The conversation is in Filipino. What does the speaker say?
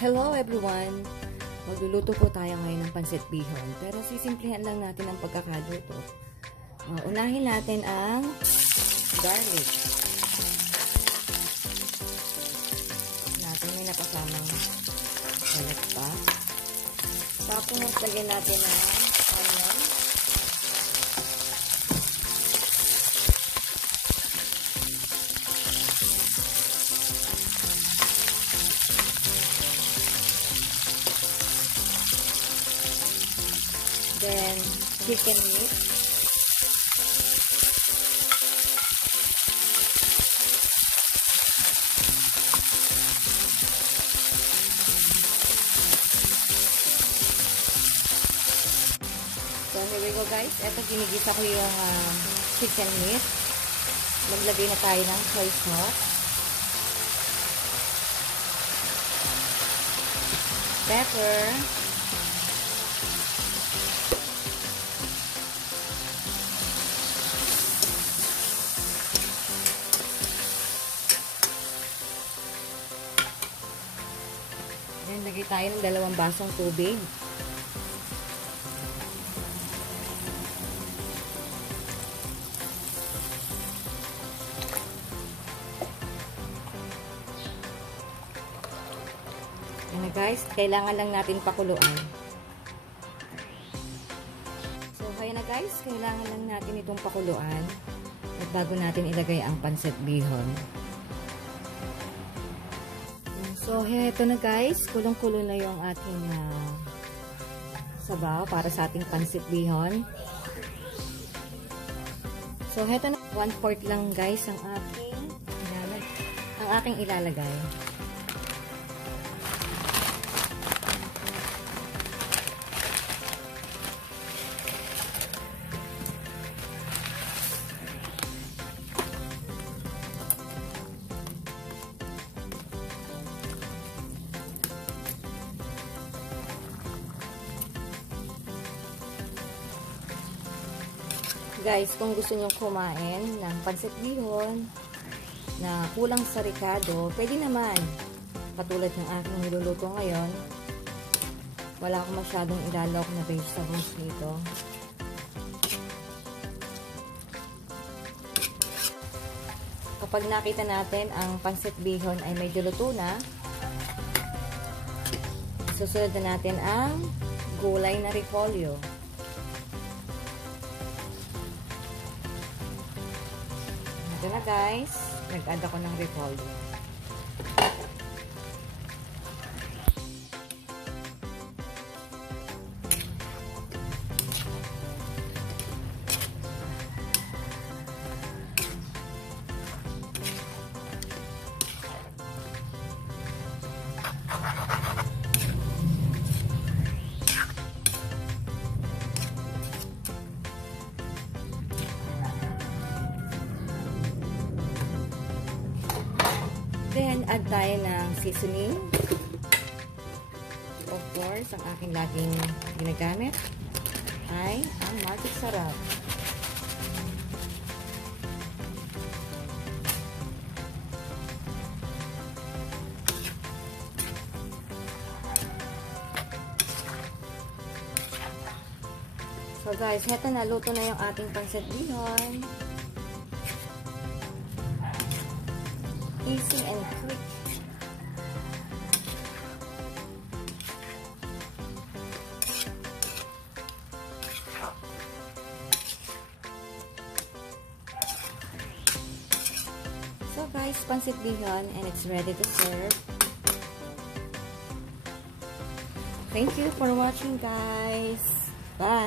Hello everyone! Magluluto po tayo ngayon ng pansit bihon. Pero sisimplihan lang natin ang pagkakaluto. Unahin natin ang garlic. Natin may nakasamang galit pa. Tapos lagyan natin ang onion. Then, chicken meat. So, here we go guys. Ito, ginigisa ko yung chicken meat. Maglagay na tayo ng soy sauce. Pepper. Then, lagay tayo ng 2 basong tubig. Yan na guys, kailangan lang natin pakuluan. So, kaya na guys, kailangan lang natin itong pakuluan at bago natin ilagay ang pansit bihon. So, heto na guys, kulong-kulo na yung ating sabaw para sa ating pansit bihon. So, heto na, 1/4 lang guys ang aking ilalagay. Guys, kung gusto nyo kumain ng pansit bihon na kulang sa ricado, pwede naman. Katulad ng aking niluluto ngayon, wala akong masyadong ilalawak na vegetables dito. Kapag nakita natin ang pansit bihon ay medyo luto na, susunod na natin ang gulay na repolyo. Ito na guys, nag-add ako ng repolyo. Then, add tayo ng seasoning. Of course, ang aking laging ginagamit ay ang Magic Sarap. So guys, heto na, luto na yung ating pansit bihon. Easy and quick. So guys, pansit bihon and it's ready to serve. Thank you for watching guys. Bye.